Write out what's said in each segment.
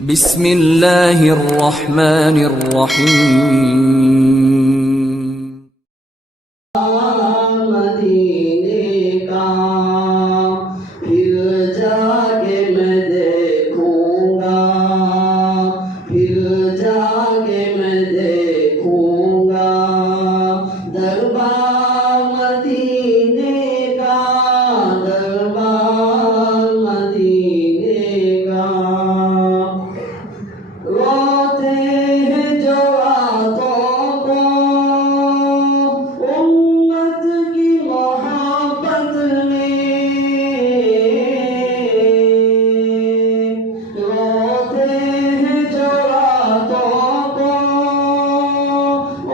بسم اللہ الرحمن الرحیم۔ مدینے کا پھر جا کے میں دیکھوں گا، پھر جا کے میں دیکھوں گا دربار مدینے کا، دربار مدینے کا۔ روتے ہیں جو راتوں کو امت کی محبت میں، روتے ہیں جو راتوں کو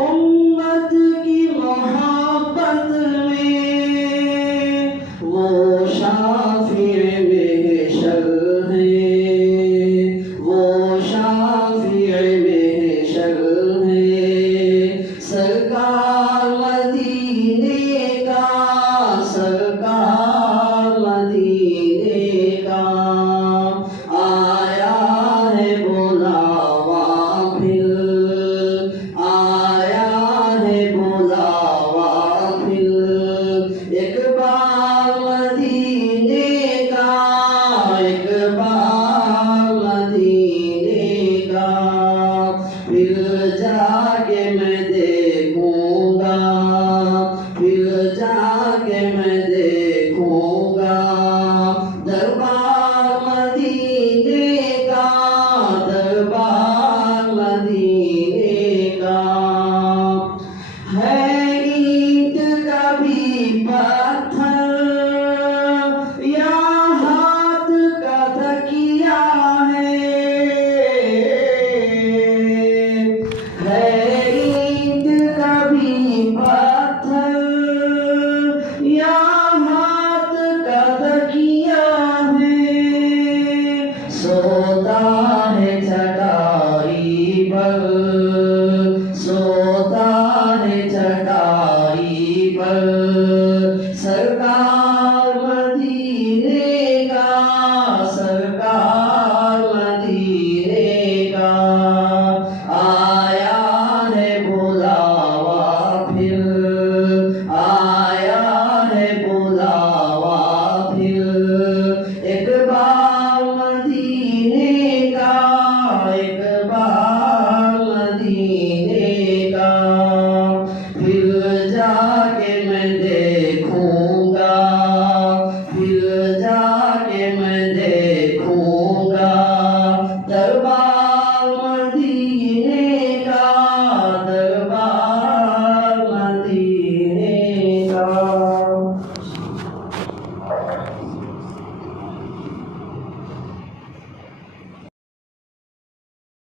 امت کی محبت میں، وہ شافع محشر ہیں، وہ شافع محشر ہیں۔ سرکار مدینے کا، سرکار مدینے کا آیا ہے بلاوا، پھر آیا ہے بلاوا، پھر ایک بار مدینے کا، ایک بار مدینے کا۔ پھر جا کے میں دیکھوں گا، پھر جا کے میں دیکھوں گا دربار مدینے کا، دربار مدینے کا۔ ہے اینٹ کا بھی پتھر یا ہاتھ کا تکیہ ہے اینٹ کا بھی پتھر یا ہاتھ کا تکیہ ہے۔ سوتا